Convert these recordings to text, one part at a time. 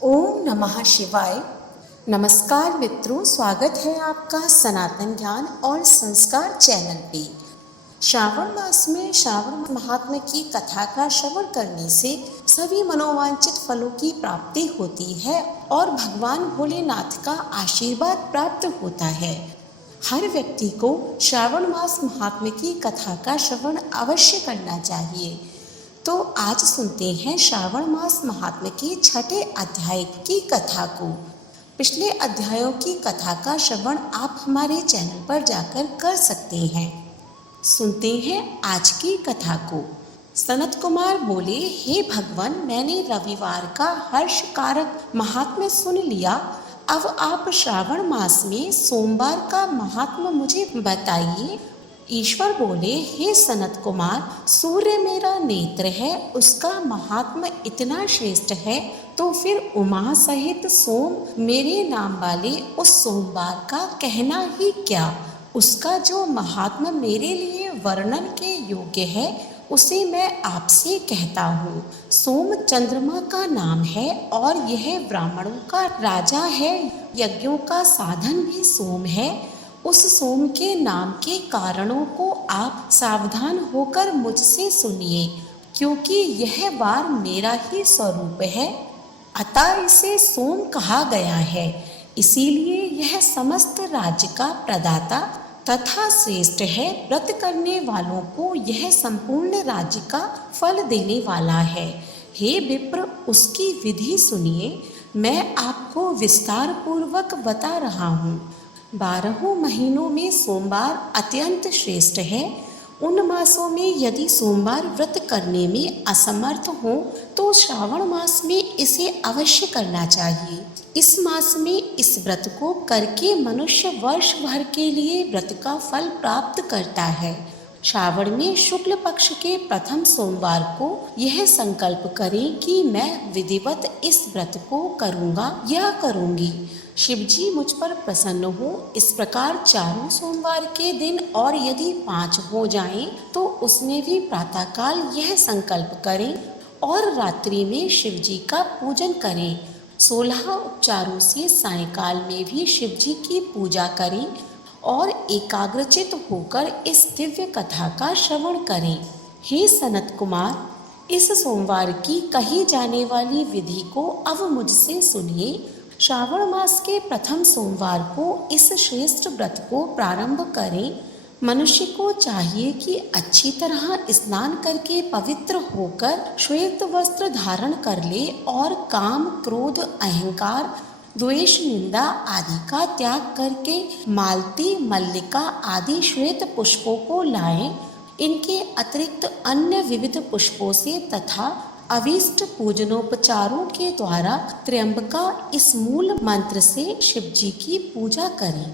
ओम नमः शिवाय। नमस्कार मित्रों, स्वागत है आपका सनातन ज्ञान और संस्कार चैनल पे। श्रावण मास में श्रावण महात्म्य की कथा का श्रवण करने से सभी मनोवांछित फलों की प्राप्ति होती है और भगवान भोलेनाथ का आशीर्वाद प्राप्त होता है। हर व्यक्ति को श्रावण मास महात्म्य की कथा का श्रवण अवश्य करना चाहिए। तो आज सुनते हैं श्रावण मास महात्म्य के छठे अध्याय की कथा को। पिछले अध्यायों की कथा का श्रवण आप हमारे चैनल पर जाकर कर सकते हैं। सुनते हैं आज की कथा को। सनत कुमार बोले, हे भगवान, मैंने रविवार का हर्षकारक महात्म्य सुन लिया। अब आप श्रावण मास में सोमवार का महात्म्य मुझे बताइए। ईश्वर बोले, हे सनत कुमार, सूर्य मेरा नेत्र है, उसका महात्म्य इतना श्रेष्ठ है तो फिर उमा सहित सोम मेरे नाम वाले उस सोमवार का कहना ही क्या। उसका जो महात्म्य मेरे लिए वर्णन के योग्य है उसे मैं आपसे कहता हूँ। सोम चंद्रमा का नाम है और यह ब्राह्मणों का राजा है। यज्ञों का साधन भी सोम है। उस सोम के नाम के कारणों को आप सावधान होकर मुझसे सुनिए, क्योंकि यह वार मेरा ही स्वरूप है, अतः इसे सोम कहा गया है। इसीलिए यह समस्त राज्य का प्रदाता तथा श्रेष्ठ है। व्रत करने वालों को यह संपूर्ण राज्य का फल देने वाला है। हे विप्र, उसकी विधि सुनिए। मैं आपको विस्तार पूर्वक बता रहा हूँ। 12 महीनों में सोमवार अत्यंत श्रेष्ठ है। उन मासों में यदि सोमवार व्रत करने में असमर्थ हो तो श्रावण मास में इसे अवश्य करना चाहिए। इस मास में इस व्रत को करके मनुष्य वर्ष भर के लिए व्रत का फल प्राप्त करता है। श्रावण में शुक्ल पक्ष के प्रथम सोमवार को यह संकल्प करें कि मैं विधिवत इस व्रत को करूँगा या करूँगी। शिव जी मुझ पर प्रसन्न हो। इस प्रकार चारों सोमवार के दिन और यदि 5 हो जाएं तो उसमें भी प्रातःकाल यह संकल्प करें और रात्रि में शिव जी का पूजन करें। 16 उपचारों से सायंकाल में भी शिव जी की पूजा करें और एकाग्रचित होकर इस दिव्य कथा का श्रवण करें। हे सनत कुमार, इस सोमवार की कही जाने वाली विधि को अब मुझसे सुनिए। श्रावण मास के प्रथम सोमवार को इस श्रेष्ठ व्रत को प्रारंभ करें। मनुष्य को चाहिए कि अच्छी तरह स्नान करके पवित्र होकर श्वेत वस्त्र धारण कर ले और काम, क्रोध, अहंकार, द्वेष, निंदा आदि का त्याग करके मालती, मल्लिका आदि श्वेत पुष्पों को लाएं। इनके अतिरिक्त अन्य विविध पुष्पों से तथा अविष्ट पूजनोपचारों के द्वारा त्र्यंबका इस मूल मंत्र से शिव जी की पूजा करें।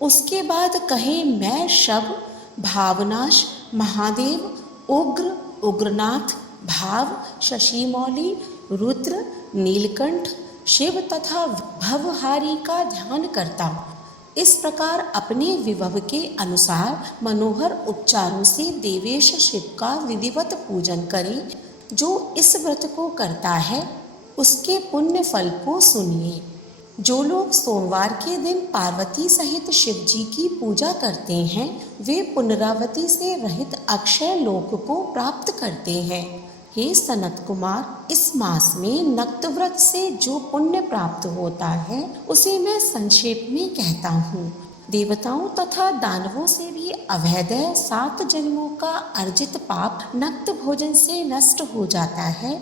उसके बाद कहें, मैं शव, भावनाश, महादेव, उग्र, उग्रनाथ, भाव, शशिमौली, रुद्र, नीलकंठ, शिव तथा भवहारी का ध्यान करता हूँ। इस प्रकार अपने विभव के अनुसार मनोहर उपचारों से देवेश शिव का विधिवत पूजन करें। जो इस व्रत को करता है उसके पुण्य फल को सुनिए। जो लोग सोमवार के दिन पार्वती सहित शिव जी की पूजा करते हैं वे पुनरावृत्ति से रहित अक्षय लोक को प्राप्त करते हैं। हे सनत कुमार, इस मास में नक्त व्रत से जो पुण्य प्राप्त होता है उसे मैं संक्षेप में कहता हूँ। देवताओं तथा दानवों से भी अवैधय 7 जन्मों का अर्जित पाप नक्त भोजन से नष्ट हो जाता है।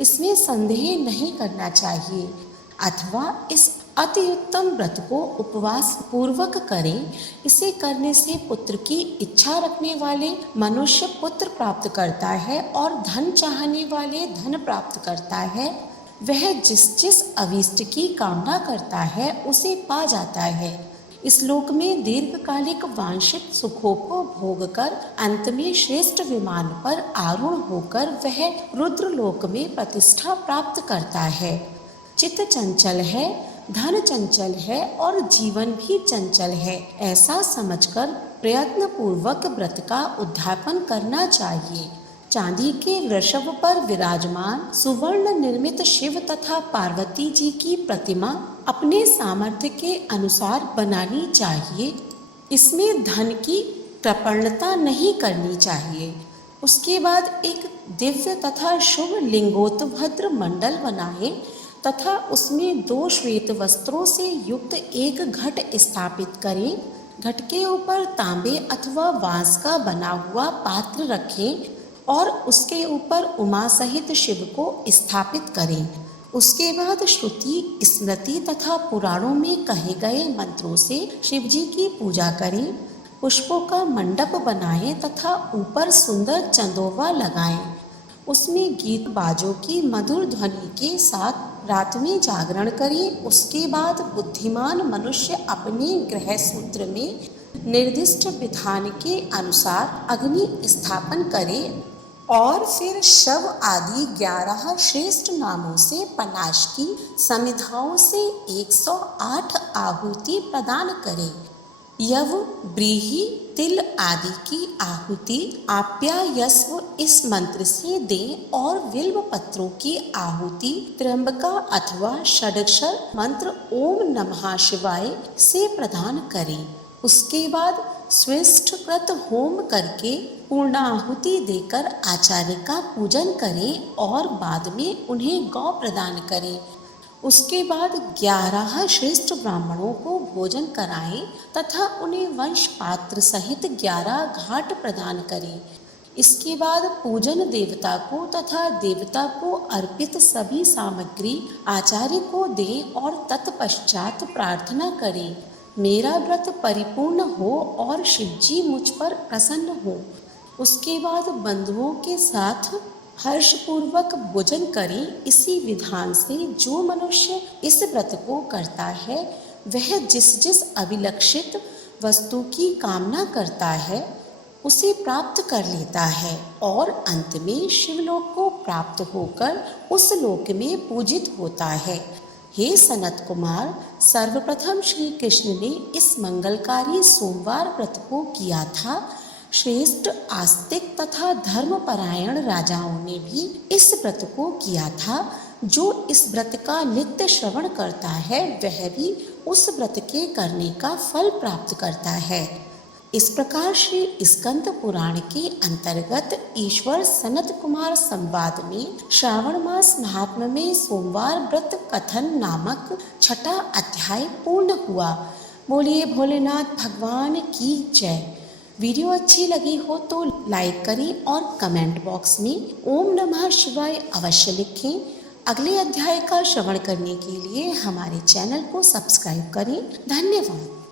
इसमें संदेह नहीं करना चाहिए। अथवा इस अति उत्तम व्रत को उपवास पूर्वक करें। इसे करने से पुत्र की इच्छा रखने वाले मनुष्य पुत्र प्राप्त करता है और धन चाहने वाले धन प्राप्त करता है। वह जिस अभीष्ट की कामना करता है उसे पा जाता है। इस लोक में दीर्घकालिक वांछित सुखों को भोग कर अंत में श्रेष्ठ विमान पर आरूढ़ होकर वह रुद्र लोक में प्रतिष्ठा प्राप्त करता है। चित्त चंचल है, धन चंचल है और जीवन भी चंचल है, ऐसा समझकर प्रयत्न पूर्वक व्रत का उद्यापन करना चाहिए। चांदी के वृषभ पर विराजमान सुवर्ण निर्मित शिव तथा पार्वती जी की प्रतिमा अपने सामर्थ्य के अनुसार बनानी चाहिए। इसमें धन की कृपणता नहीं करनी चाहिए। उसके बाद एक दिव्य तथा शुभ लिंगोत्भद्र मंडल बनाएं तथा उसमें 2 श्वेत वस्त्रों से युक्त एक घट स्थापित करें। घट के ऊपर तांबे अथवा बांस का बना हुआ पात्र रखें और उसके ऊपर उमा सहित शिव को स्थापित करें। उसके बाद श्रुति, स्मृति तथा पुराणों में कहे गए मंत्रों से शिव जी की पूजा करें। पुष्पों का मंडप बनाएं तथा ऊपर सुंदर चंदोवा लगाएं। उसमें गीत बाजों की मधुर ध्वनि के साथ रात में जागरण करें। उसके बाद बुद्धिमान मनुष्य अपने गृह सूत्र में निर्दिष्ट विधान के अनुसार अग्नि स्थापन करे और फिर शव आदि 11 श्रेष्ठ नामों से पलाश की समिधाओं से 108 आहुति प्रदान करे। यव, व्रीहि, तिल आदि की आहुति आप्यायस्व इस मंत्र से दें और बिल्व पत्रों की आहुति त्र्यंबका अथवा षडक्षर मंत्र ओम नमः शिवाय से प्रदान करें। उसके बाद स्विष्टकृत होम करके पूर्णाहुति देकर आचार्य का पूजन करें और बाद में उन्हें गौ प्रदान करें। उसके बाद 11 श्रेष्ठ ब्राह्मणों को भोजन कराएं तथा उन्हें वंश पात्र सहित 11 घाट प्रदान करें। इसके बाद पूजन देवता को तथा देवता को अर्पित सभी सामग्री आचार्य को दें और तत्पश्चात प्रार्थना करें, मेरा व्रत परिपूर्ण हो और शिवजी मुझ पर प्रसन्न हो। उसके बाद बंधुओं के साथ हर्षपूर्वक भोजन करें। इसी विधान से जो मनुष्य इस व्रत को करता है वह जिस जिस अभिलक्षित वस्तु की कामना करता है उसे प्राप्त कर लेता है और अंत में शिवलोक को प्राप्त होकर उस लोक में पूजित होता है। हे सनत कुमार, सर्वप्रथम श्री कृष्ण ने इस मंगलकारी सोमवार व्रत को किया था। श्रेष्ठ आस्तिक तथा धर्मपरायण राजाओं ने भी इस व्रत को किया था। जो इस व्रत का नित्य श्रवण करता है वह भी उस व्रत के करने का फल प्राप्त करता है। इस प्रकार श्री स्कंद पुराण के अंतर्गत ईश्वर सनत कुमार संवाद में श्रावण मास महात्म्य में सोमवार व्रत कथन नामक 6वां अध्याय पूर्ण हुआ। बोलिए भोलेनाथ भगवान की जय। वीडियो अच्छी लगी हो तो लाइक करें और कमेंट बॉक्स में ओम नमः शिवाय अवश्य लिखें। अगले अध्याय का श्रवण करने के लिए हमारे चैनल को सब्सक्राइब करें। धन्यवाद।